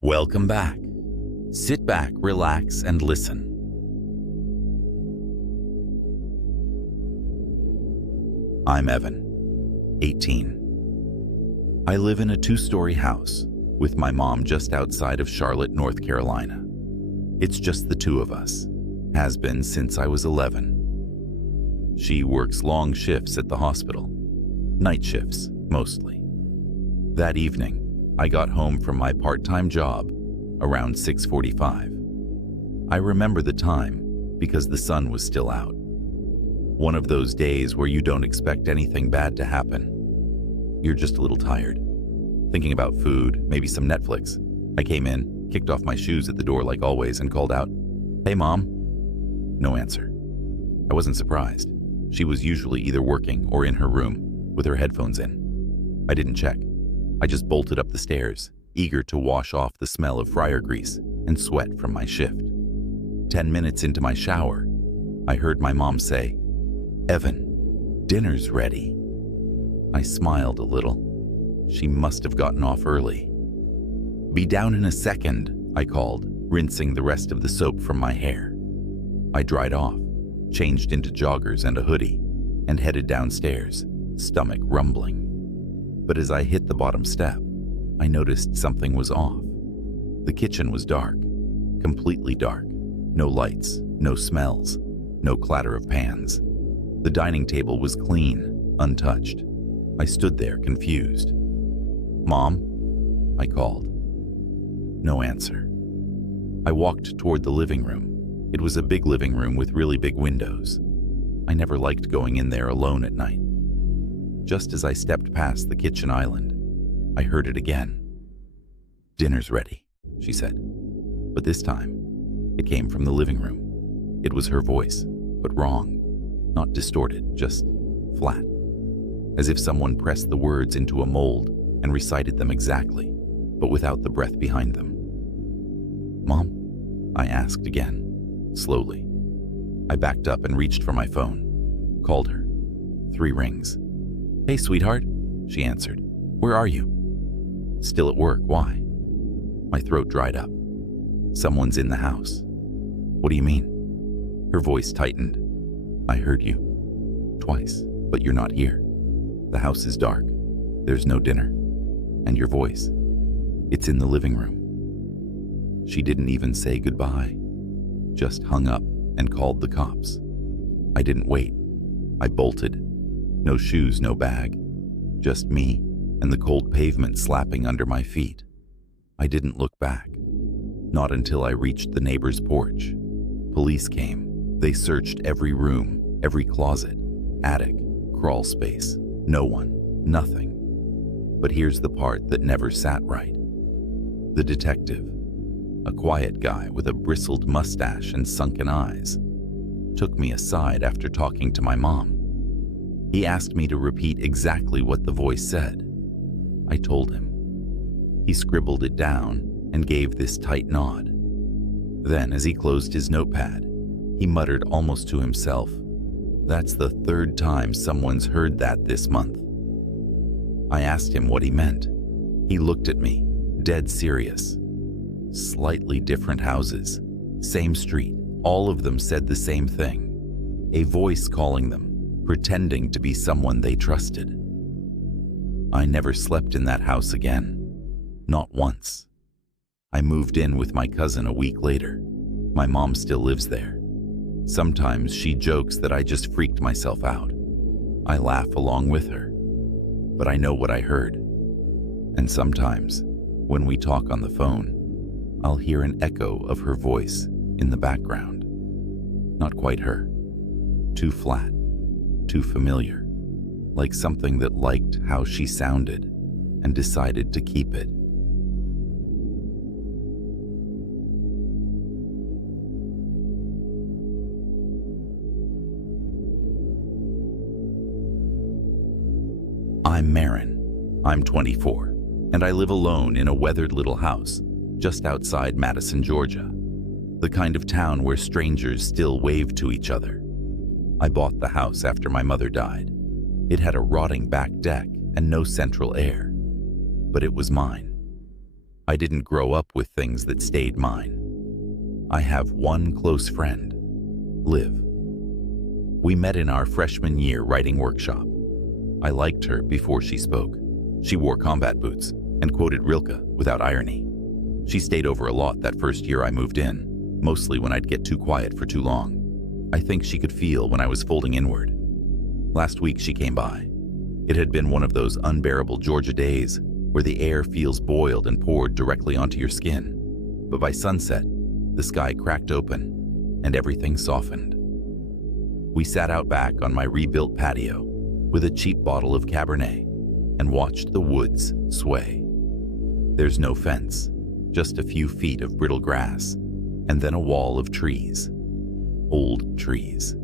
Welcome back. Sit back, relax, and listen. I'm Evan, 18. I live in a 2-story house with my mom just outside of Charlotte, North Carolina. It's just the two of us, has been since I was 11. She works long shifts at the hospital, night shifts mostly. That evening, I got home from my part-time job around 6:45. I remember the time because the sun was still out. One of those days where you don't expect anything bad to happen. You're just a little tired, thinking about food, maybe some Netflix. I came in, kicked off my shoes at the door like always, and called out, "Hey, Mom." No answer. I wasn't surprised. She was usually either working or in her room with her headphones in. I didn't check. I just bolted up the stairs, eager to wash off the smell of fryer grease and sweat from my shift. 10 minutes into my shower, I heard my mom say, "Evan, dinner's ready." I smiled a little. She must have gotten off early. "Be down in a second," I called, rinsing the rest of the soap from my hair. I dried off, changed into joggers and a hoodie, and headed downstairs, stomach rumbling. But as I hit the bottom step, I noticed something was off. The kitchen was dark, completely dark. No lights, no smells, no clatter of pans. The dining table was clean, untouched. I stood there confused. "Mom?" I called. No answer. I walked toward the living room. It was a big living room with really big windows. I never liked going in there alone at night. Just as I stepped past the kitchen island, I heard it again. "Dinner's ready," she said. But this time, it came from the living room. It was her voice, but wrong. Not distorted, just flat. As if someone pressed the words into a mold and recited them exactly, but without the breath behind them. "Mom?" I asked again, slowly. I backed up and reached for my phone. Called her. 3 rings. "Hey, sweetheart," she answered. "Where are you?" "Still at work. Why?" My throat dried up. "Someone's in the house." "What do you mean?" Her voice tightened. "I heard you. Twice, but you're not here. The house is dark. There's no dinner. And your voice. It's in the living room." She didn't even say goodbye. Just hung up and called the cops. I didn't wait. I bolted. No shoes, no bag. Just me and the cold pavement slapping under my feet. I didn't look back. Not until I reached the neighbor's porch. Police came. They searched every room, every closet, attic, crawl space. No one, nothing. But here's the part that never sat right. The detective, a quiet guy with a bristled mustache and sunken eyes, took me aside after talking to my mom. He asked me to repeat exactly what the voice said. I told him. He scribbled it down and gave this tight nod. Then, as he closed his notepad, he muttered almost to himself, "That's the 3rd time someone's heard that this month." I asked him what he meant. He looked at me, dead serious. Slightly different houses, same street, all of them said the same thing. A voice calling them, pretending to be someone they trusted. I never slept in that house again. Not once. I moved in with my cousin a week later. My mom still lives there. Sometimes she jokes that I just freaked myself out. I laugh along with her. But I know what I heard. And sometimes, when we talk on the phone, I'll hear an echo of her voice in the background. Not quite her. Too flat. Too familiar, like something that liked how she sounded and decided to keep it. I'm Marin. I'm 24, and I live alone in a weathered little house just outside Madison, Georgia, the kind of town where strangers still wave to each other. I bought the house after my mother died. It had a rotting back deck and no central air, but it was mine. I didn't grow up with things that stayed mine. I have one close friend, Liv. We met in our freshman year writing workshop. I liked her before she spoke. She wore combat boots and quoted Rilke without irony. She stayed over a lot that first year I moved in, mostly when I'd get too quiet for too long. I think she could feel when I was folding inward. Last week she came by. It had been one of those unbearable Georgia days where the air feels boiled and poured directly onto your skin. But by sunset, the sky cracked open and everything softened. We sat out back on my rebuilt patio with a cheap bottle of Cabernet and watched the woods sway. There's no fence, just a few feet of brittle grass, and then a wall of trees. Old trees.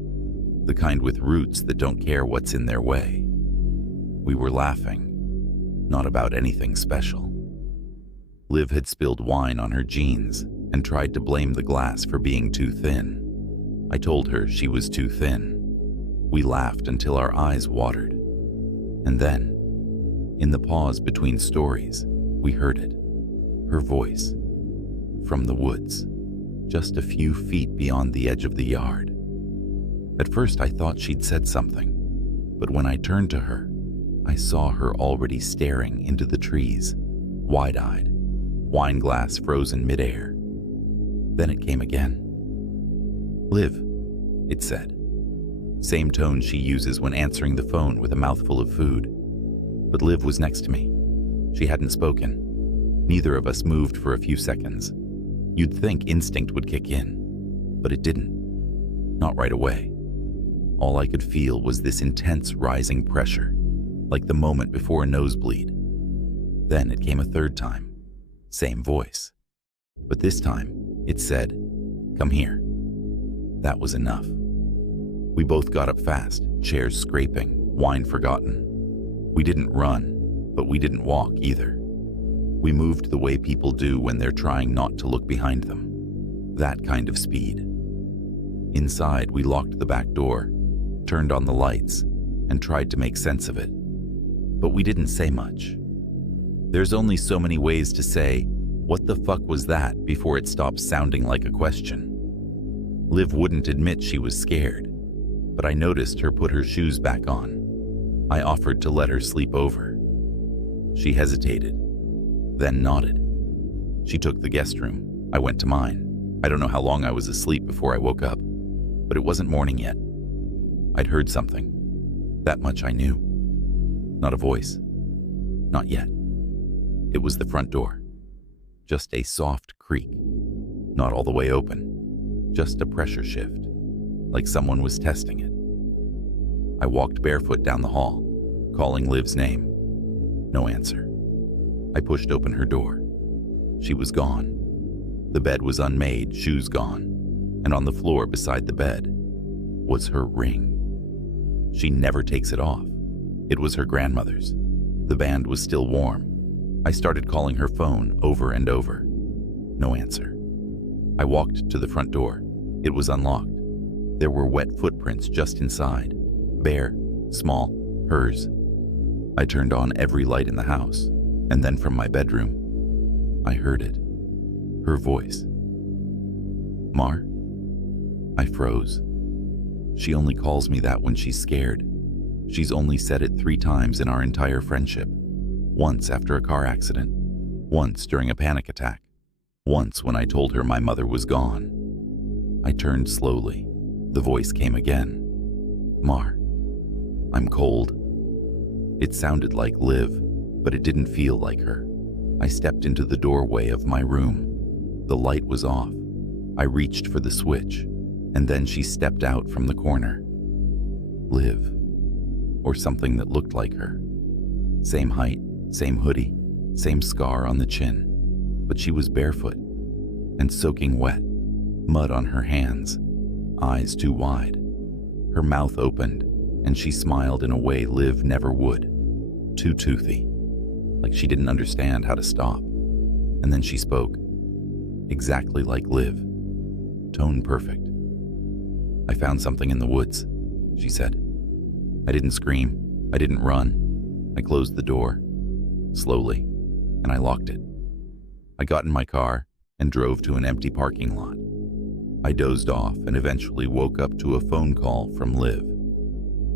The kind with roots that don't care what's in their way. We were laughing, not about anything special. Liv had spilled wine on her jeans and tried to blame the glass for being too thin. I told her she was too thin. We laughed until our eyes watered. And then, in the pause between stories, we heard it. Her voice. From the woods, just a few feet beyond the edge of the yard. At first I thought she'd said something, but when I turned to her, I saw her already staring into the trees, wide-eyed, wine glass frozen midair. Then it came again. Liv, it said. Same tone she uses when answering the phone with a mouthful of food. But Liv was next to me. She hadn't spoken. Neither of us moved for a few seconds. You'd think instinct would kick in, but it didn't. Not right away. All I could feel was this intense rising pressure, like the moment before a nosebleed. Then it came a third time. Same voice. But this time, it said, "Come here." That was enough. We both got up fast, chairs scraping, wine forgotten. We didn't run, but we didn't walk either. We moved the way people do when they're trying not to look behind them. That kind of speed. Inside, we locked the back door, turned on the lights, and tried to make sense of it. But we didn't say much. There's only so many ways to say, "What the fuck was that?" before it stops sounding like a question. Liv wouldn't admit she was scared, but I noticed her put her shoes back on. I offered to let her sleep over. She hesitated, then nodded. She took the guest room. I went to mine. I don't know how long I was asleep before I woke up, but it wasn't morning yet. I'd heard something. That much I knew. Not a voice. Not yet. It was the front door. Just a soft creak. Not all the way open. Just a pressure shift, like someone was testing it. I walked barefoot down the hall, calling Liv's name. No answer. I pushed open her door. She was gone. The bed was unmade, shoes gone, and on the floor beside the bed was her ring. She never takes it off. It was her grandmother's. The band was still warm. I started calling her phone over and over. No answer. I walked to the front door. It was unlocked. There were wet footprints just inside. Bare, small, hers. I turned on every light in the house, and then from my bedroom, I heard it. Her voice. "Mar?" I froze. She only calls me that when she's scared. She's only said it 3 times in our entire friendship. Once after a car accident. Once during a panic attack. Once when I told her my mother was gone. I turned slowly. The voice came again. "Mar, I'm cold." It sounded like Liv, but it didn't feel like her. I stepped into the doorway of my room. The light was off. I reached for the switch, and then she stepped out from the corner. Liv, or something that looked like her. Same height, same hoodie, same scar on the chin, but she was barefoot and soaking wet, mud on her hands, eyes too wide. Her mouth opened, and she smiled in a way Liv never would. Too toothy, like she didn't understand how to stop. And then she spoke, exactly like Liv, tone perfect. "I found something in the woods," she said. I didn't scream. I didn't run. I closed the door, slowly, and I locked it. I got in my car and drove to an empty parking lot. I dozed off and eventually woke up to a phone call from Liv.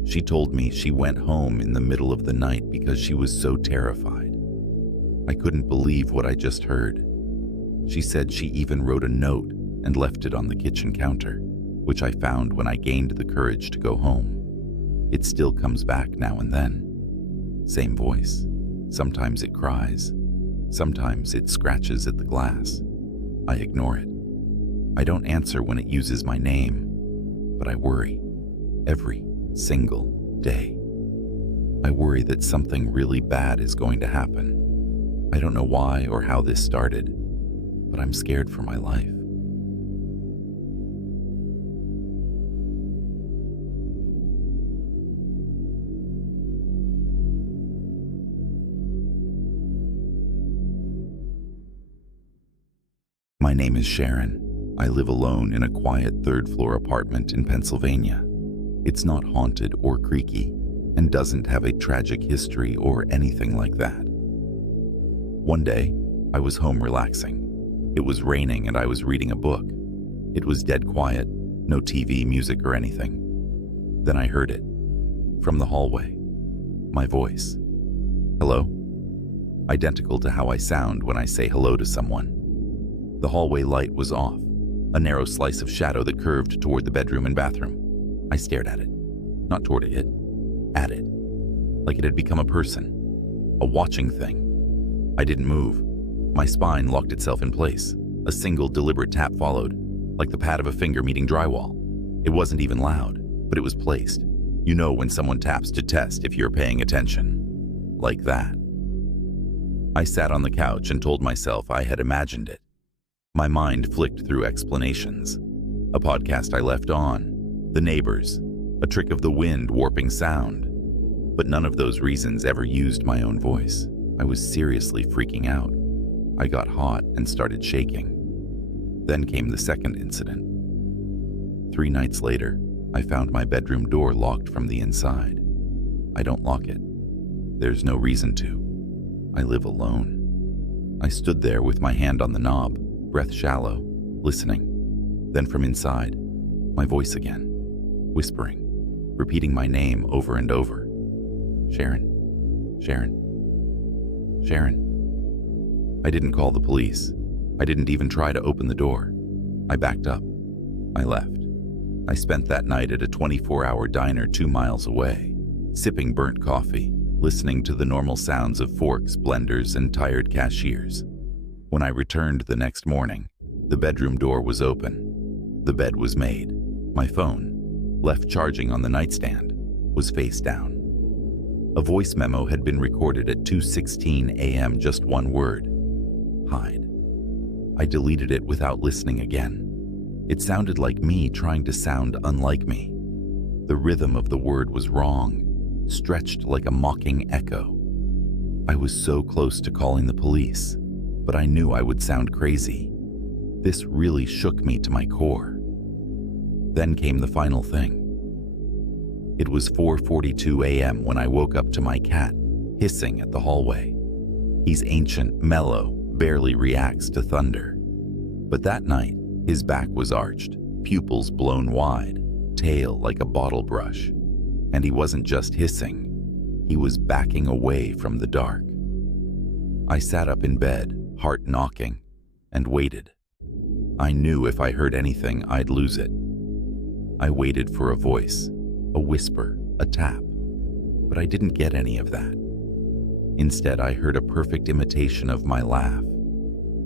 She told me she went home in the middle of the night because she was so terrified. I couldn't believe what I just heard. She said she even wrote a note and left it on the kitchen counter, which I found when I gained the courage to go home. It still comes back now and then. Same voice. Sometimes it cries. Sometimes it scratches at the glass. I ignore it. I don't answer when it uses my name, but I worry every single day. I worry that something really bad is going to happen. I don't know why or how this started, but I'm scared for my life. My name is Sharon. I live alone in a quiet third-floor apartment in Pennsylvania. It's not haunted or creaky and doesn't have a tragic history or anything like that. One day, I was home relaxing. It was raining and I was reading a book. It was dead quiet, no TV, music, or anything. Then I heard it, from the hallway. My voice. Hello? Identical to how I sound when I say hello to someone. The hallway light was off, a narrow slice of shadow that curved toward the bedroom and bathroom. I stared at it. Not toward it, at it. Like it had become a person. A watching thing. I didn't move. My spine locked itself in place. A single deliberate tap followed, like the pad of a finger meeting drywall. It wasn't even loud, but it was placed. You know when someone taps to test if you're paying attention. Like that. I sat on the couch and told myself I had imagined it. My mind flicked through explanations. A podcast I left on, the neighbors, a trick of the wind warping sound. But none of those reasons ever used my own voice. I was seriously freaking out. I got hot and started shaking. Then came the second incident. 3 nights later, I found my bedroom door locked from the inside. I don't lock it. There's no reason to. I live alone. I stood there with my hand on the knob, breath shallow, listening. Then from inside, my voice again, whispering, repeating my name over and over. Sharon, Sharon, Sharon. I didn't call the police. I didn't even try to open the door. I backed up. I left. I spent that night at a 24-hour diner 2 miles away, sipping burnt coffee, listening to the normal sounds of forks, blenders, and tired cashiers. When I returned the next morning, the bedroom door was open. The bed was made. My phone, left charging on the nightstand, was face down. A voice memo had been recorded at 2:16 a.m., just one word: hide. I deleted it without listening again. It sounded like me trying to sound unlike me. The rhythm of the word was wrong, stretched like a mocking echo. I was so close to calling the police, but I knew I would sound crazy. This really shook me to my core. Then came the final thing. It was 4:42 a.m. when I woke up to my cat hissing at the hallway. He's ancient, mellow, barely reacts to thunder. But that night, his back was arched, pupils blown wide, tail like a bottle brush. And he wasn't just hissing, he was backing away from the dark. I sat up in bed, heart knocking, and waited. I knew if I heard anything, I'd lose it. I waited for a voice, a whisper, a tap, but I didn't get any of that. Instead, I heard a perfect imitation of my laugh,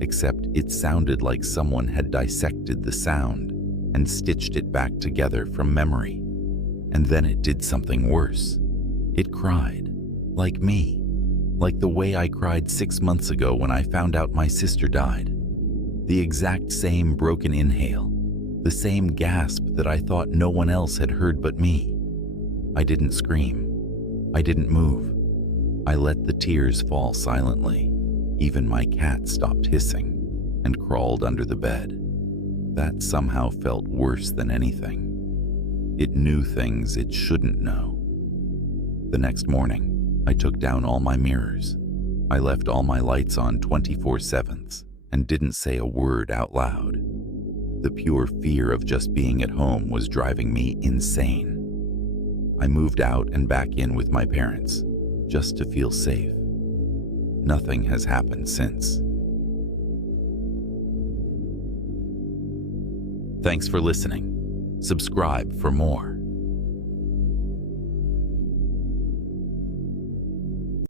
except it sounded like someone had dissected the sound and stitched it back together from memory. And then it did something worse. It cried, like me, like the way I cried 6 months ago when I found out my sister died. The exact same broken inhale, the same gasp that I thought no one else had heard but me. I didn't scream. I didn't move. I let the tears fall silently. Even my cat stopped hissing and crawled under the bed. That somehow felt worse than anything. It knew things it shouldn't know. The next morning, I took down all my mirrors. I left all my lights on 24/7 and didn't say a word out loud. The pure fear of just being at home was driving me insane. I moved out and back in with my parents, just to feel safe. Nothing has happened since. Thanks for listening. Subscribe for more.